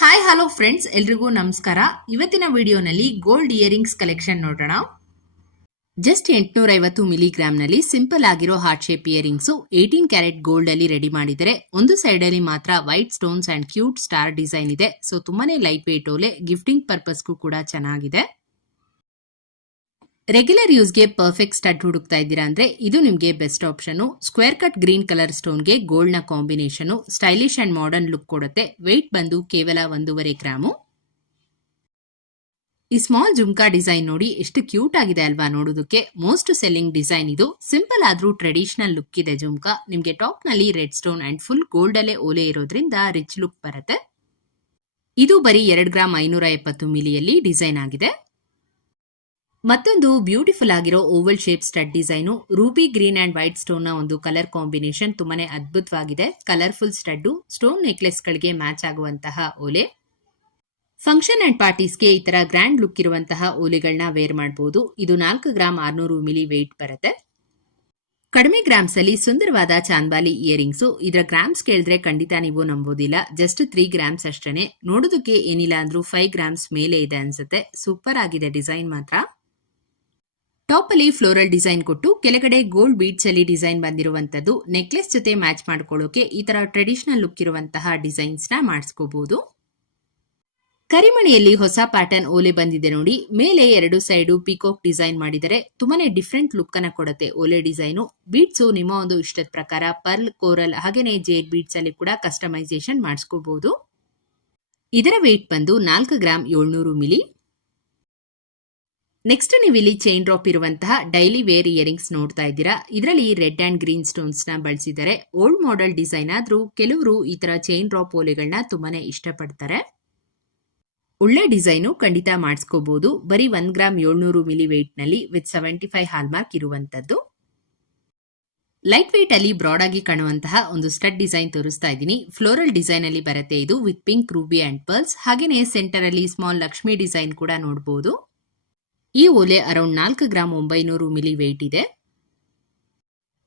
Hi hello friends, ಎಲ್ರಿಗೂ ನಮಸ್ಕಾರ. ಇವತ್ತಿನ ವಿಡಿಯೋನಲ್ಲಿ ಗೋಲ್ಡ್ ಇಯರಿಂಗ್ಸ್ ಕಲೆಕ್ಷನ್ ನೋಡೋಣ. ಜಸ್ಟ್ 850 ಮಿಲಿಗ್ರಾಮ್ನಲ್ಲಿ ಸಿಂಪಲ್ ಆಗಿರೋ heart shape earrings 18 carat gold ಅಲ್ಲಿ ರೆಡಿ ಮಾಡಿದರೆ, ಒಂದು ಸೈಡ್ ಅಲ್ಲಿ ಮಾತ್ರ white stones and cute star design ಇದೆ. ಸೊ ತುಂಬಾನೇ ಲೈಟ್ ವೇಟ್ ಓಲೆ, ಗಿಫ್ಟಿಂಗ್ ಪರ್ಪಸ್ಗೂ ಕೂಡ ಚೆನ್ನಾಗಿದೆ. ರೆಗ್ಯುಲರ್ ಯೂಸ್ಗೆ ಪರ್ಫೆಕ್ಟ್ ಸ್ಟಡ್ ಹುಡುಕ್ತಾ ಇದ್ದೀರಾ ಅಂದ್ರೆ ಇದು ನಿಮಗೆ best option. Square cut green colour ಸ್ಟೋನ್ಗೆ ಗೋಲ್ಡ್ ನ combination stylish and modern look ಕೊಡುತ್ತೆ. ವೆಯ್ಟ್ ಬಂದು ಕೇವಲ 1.5 ಗ್ರಾಮು. ಈ ಸ್ಮಾಲ್ ಜುಮ್ಕಾ ಡಿಸೈನ್ ನೋಡಿ ಎಷ್ಟು ಕ್ಯೂಟ್ ಆಗಿದೆ ಅಲ್ವಾ ನೋಡೋದಕ್ಕೆ. ಮೋಸ್ಟ್ ಸೆಲ್ಲಿಂಗ್ ಡಿಸೈನ್ ಇದು. ಸಿಂಪಲ್ ಆದ್ರೂ ಟ್ರೆಡಿಷನಲ್ ಲುಕ್ ಇದೆ ಜುಮ್ಕಾ. ನಿಮಗೆ ಟಾಪ್ ನಲ್ಲಿ red stone and full gold ಅಲ್ಲೇ ಓಲೆ ಇರೋದ್ರಿಂದ ರಿಚ್ ಲುಕ್ ಬರುತ್ತೆ. ಇದು ಬರೀ 2 ಗ್ರಾಮ್ 570 ಮಿಲಿಯಲ್ಲಿ ಡಿಸೈನ್ ಆಗಿದೆ. ಮತ್ತೊಂದು ಬ್ಯೂಟಿಫುಲ್ ಆಗಿರೋ Oval shape stud design, Ruby green and white stone ನ ಒಂದು ಕಲರ್ ಕಾಂಬಿನೇಷನ್ ತುಂಬಾನೇ ಅದ್ಭುತವಾಗಿದೆ. ಕಲರ್ಫುಲ್ ಸ್ಟಡ್, ಸ್ಟೋನ್ ನೆಕ್ಲೆಸ್ ಗಳಿಗೆ ಮ್ಯಾಚ್ ಆಗುವಂತಹ ಓಲೆ. ಫಂಕ್ಷನ್ ಅಂಡ್ ಪಾರ್ಟೀಸ್ಗೆ ಈ ತರ ಗ್ರ್ಯಾಂಡ್ ಲುಕ್ ಇರುವಂತಹ ಓಲೆಗಳನ್ನ ವೇರ್ ಮಾಡಬಹುದು. ಇದು 4 ಗ್ರಾಮ್ 600 ಮಿಲಿ ವೇಟ್ ಬರುತ್ತೆ. ಕಡಿಮೆ ಗ್ರಾಮ್ಸ್ ಅಲ್ಲಿ ಸುಂದರವಾದ ಚಾಂದ್ಬಾಲಿ ಇಯರಿಂಗ್ಸ್. ಇದರ ಗ್ರಾಮ್ಸ್ ಕೇಳಿದ್ರೆ ಖಂಡಿತ ನೀವು ನಂಬೋದಿಲ್ಲ. ಜಸ್ಟ್ 3 ಗ್ರಾಮ್ಸ್ ಅಷ್ಟೇನೆ. ನೋಡೋದಕ್ಕೆ ಏನಿಲ್ಲ ಅಂದ್ರೂ 5 ಗ್ರಾಮ್ಸ್ ಮೇಲೆ ಇದೆ ಅನ್ಸುತ್ತೆ. ಸೂಪರ್ ಆಗಿದೆ ಡಿಸೈನ್ ಮಾತ್ರ. ಟಾಪ್ ಅಲ್ಲಿ ಫ್ಲೋರಲ್ ಡಿಸೈನ್ ಕೊಟ್ಟು ಕೆಳಗಡೆ ಗೋಲ್ಡ್ ಬೀಡ್ಸ್ ಅಲ್ಲಿ ಡಿಸೈನ್ ಬಂದಿರುವಂತದ್ದು. ನೆಕ್ಲೆಸ್ ಜೊತೆ ಮ್ಯಾಚ್ ಮಾಡ್ಕೊಳ್ಳೋಕೆ ಈ ತರ ಟ್ರೆಡಿಷನಲ್ ಲುಕ್ ಇರುವಂತಹ ಡಿಸೈನ್ಸ್ ನ ಮಾಡಿಸ್ಕೋಬಹುದು. ಕರಿಮಣಿಯಲ್ಲಿ ಹೊಸ ಪ್ಯಾಟರ್ನ್ ಓಲೆ ಬಂದಿದೆ ನೋಡಿ. ಮೇಲೆ 2 ಸೈಡು ಪಿಕಾಕ್ ಡಿಸೈನ್ ಮಾಡಿದರೆ ತುಂಬಾನೇ ಡಿಫ್ರೆಂಟ್ ಲುಕ್ ಅನ್ನ ಕೊಡುತ್ತೆ ಓಲೆ ಡಿಸೈನು. ಬೀಡ್ಸ್ ನಿಮ್ಮ ಒಂದು ಇಷ್ಟದ ಪ್ರಕಾರ ಪರ್ಲ್, ಕೋರಲ್ ಹಾಗೇನೆ ಜೇಡ್ ಬೀಡ್ಸ್ ಅಲ್ಲಿ ಕೂಡ ಕಸ್ಟಮೈಸೇಷನ್ ಮಾಡಿಸ್ಕೋಬಹುದು. ಇದರ ವೇಟ್ ಬಂದು 4 ಗ್ರಾಮ್ 700 ಮಿಲಿ. ನೆಕ್ಸ್ಟ್ ನೀವು ಇಲ್ಲಿ ಚೈನ್ ಡ್ರಾಪ್ ಇರುವಂತಹ ಡೈಲಿ ವೇರ್ ಇಯರಿಂಗ್ಸ್ ನೋಡ್ತಾ ಇದ್ದೀರಾ. ಇದರಲ್ಲಿ ರೆಡ್ ಅಂಡ್ ಗ್ರೀನ್ ಸ್ಟೋನ್ಸ್ ನ ಬಳಸಿದ್ದಾರೆ. ಓಲ್ಡ್ ಮಾಡೆಲ್ ಡಿಸೈನ್ ಆದ್ರೂ ಕೆಲವರು ಈ ತರ ಚೈನ್ ಡ್ರಾಪ್ ಓಲೆಗಳನ್ನ ತುಂಬಾನೇ ಇಷ್ಟಪಡ್ತಾರೆ. ಒಳ್ಳೆ ಡಿಸೈನು, ಖಂಡಿತ ಮಾಡಿಸ್ಕೋಬಹುದು. ಬರೀ 1 ಗ್ರಾಮ್ 700 ಮಿಲಿ ವೇಟ್ ನಲ್ಲಿ ವಿತ್ 75 ಹಾಲ್ ಮಾರ್ಕ್ ಇರುವಂತದ್ದು. ಲೈಟ್ ವೇಟ್ ಅಲ್ಲಿ ಬ್ರಾಡ್ ಆಗಿ ಕಾಣುವಂತಹ ಒಂದು ಸ್ಟಡ್ ಡಿಸೈನ್ ತೋರಿಸ್ತಾ ಇದ್ದೀನಿ. ಫ್ಲೋರಲ್ ಡಿಸೈನ್ ಅಲ್ಲಿ ಬರುತ್ತೆ ಇದು with pink, Ruby and pearls. ಹಾಗೇನೆ ಸೆಂಟರ್ ಅಲ್ಲಿ ಸ್ಮಾಲ್ ಲಕ್ಷ್ಮಿ ಡಿಸೈನ್ ಕೂಡ ನೋಡಬಹುದು. ಈ ಓಲೆ ಅರೌಂಡ್ 4 ಗ್ರಾಮ್ 900 ಮಿಲಿ ವೇಟ್ ಇದೆ.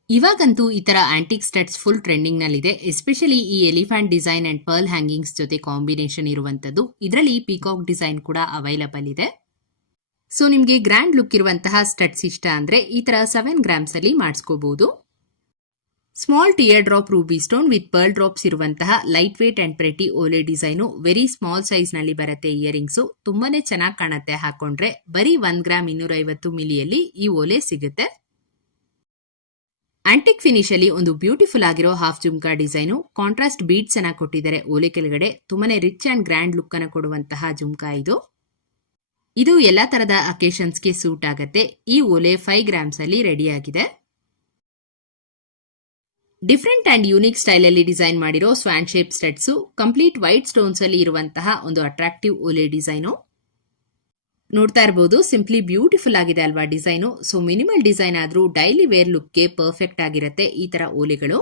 ಇವಾಗಂತೂ ಈ ತರ ಆಂಟಿಕ್ ಸ್ಟಡ್ಸ್ ಫುಲ್ ಟ್ರೆಂಡಿಂಗ್ ನಲ್ಲಿದೆ. ಎಸ್ಪೆಷಲಿ ಈ elephant design and pearl hangings ಜೊತೆ ಕಾಂಬಿನೇಷನ್ ಇರುವಂತದ್ದು. ಇದರಲ್ಲಿ ಪಿಕಾಕ್ ಡಿಸೈನ್ ಕೂಡ ಅವೈಲಬಲ್ ಇದೆ. ಸೊ ನಿಮ್ಗೆ ಗ್ರ್ಯಾಂಡ್ ಲುಕ್ ಇರುವಂತಹ ಸ್ಟಡ್ಸ್ ಇಷ್ಟ ಅಂದ್ರೆ ಈ ತರ 7 ಗ್ರಾಮ್ಸ್ ಅಲ್ಲಿ ಮಾಡಿಸ್ಕೋಬಹುದು. Small tear drop ruby stone with pearl drops ಇರುವಂತಹ ಲೈಟ್ ವೇಟ್ ಅಂಡ್ ಪ್ರೆಟಿ ಓಲೆ ಡಿಸೈನು. ವೆರಿ ಸ್ಮಾಲ್ ಸೈಜ್ ನಲ್ಲಿ ಬರುತ್ತೆ ಇಯರಿಂಗ್ಸ್. ತುಂಬಾನೇ ಚೆನ್ನಾಗಿ ಕಾಣುತ್ತೆ ಹಾಕೊಂಡ್ರೆ. ಬರೀ 1 ಗ್ರಾಮ್ 250 ಮಿಲಿಯಲ್ಲಿ ಈ ಓಲೆ ಸಿಗುತ್ತೆ. ಆಂಟಿಕ್ ಫಿನಿಶ್ ಅಲ್ಲಿ ಒಂದು ಬ್ಯೂಟಿಫುಲ್ ಆಗಿರೋ half jhumka design. Contrast beads ಅನ್ನ ಕೊಟ್ಟಿದ್ದಾರೆ ಓಲೆ ಕೆಳಗಡೆ. ತುಂಬಾನೇ ರಿಚ್ ಅಂಡ್ ಗ್ರ್ಯಾಂಡ್ ಲುಕ್ ಅನ್ನ ಕೊಡುವಂತಹ ಜುಮ್ಕಾ ಇದು. ಇದು ಎಲ್ಲಾ ತರದ ಅಕೇಶನ್ಸ್ಗೆ ಸೂಟ್ ಆಗುತ್ತೆ. ಈ ಓಲೆ 5 ಗ್ರಾಮ್ಸ್ ಅಲ್ಲಿ ರೆಡಿ ಆಗಿದೆ. ಡಿಫ್ರೆಂಟ್ ಅಂಡ್ ಯೂನಿಕ್ ಸ್ಟೈಲ್ ಅಲ್ಲಿ ಡಿಸೈನ್ ಮಾಡಿರೋ swan shape studs, complete white stones ಅಲ್ಲಿ ಇರುವಂತಹ ಒಂದು ಅಟ್ರಾಕ್ಟಿವ್ ಓಲೆ ಡಿಸೈನು ನೋಡ್ತಾ ಇರಬಹುದು. ಸಿಂಪ್ಲಿ ಬ್ಯೂಟಿಫುಲ್ ಆಗಿದೆ ಅಲ್ವಾ ಡಿಸೈನು. ಸೊ ಮಿನಿಮಲ್ ಡಿಸೈನ್ ಆದ್ರೂ ಡೈಲಿ ವೇರ್ ಲುಕ್ಗೆ ಪರ್ಫೆಕ್ಟ್ ಆಗಿರುತ್ತೆ ಈ ತರ ಓಲೆಗಳು.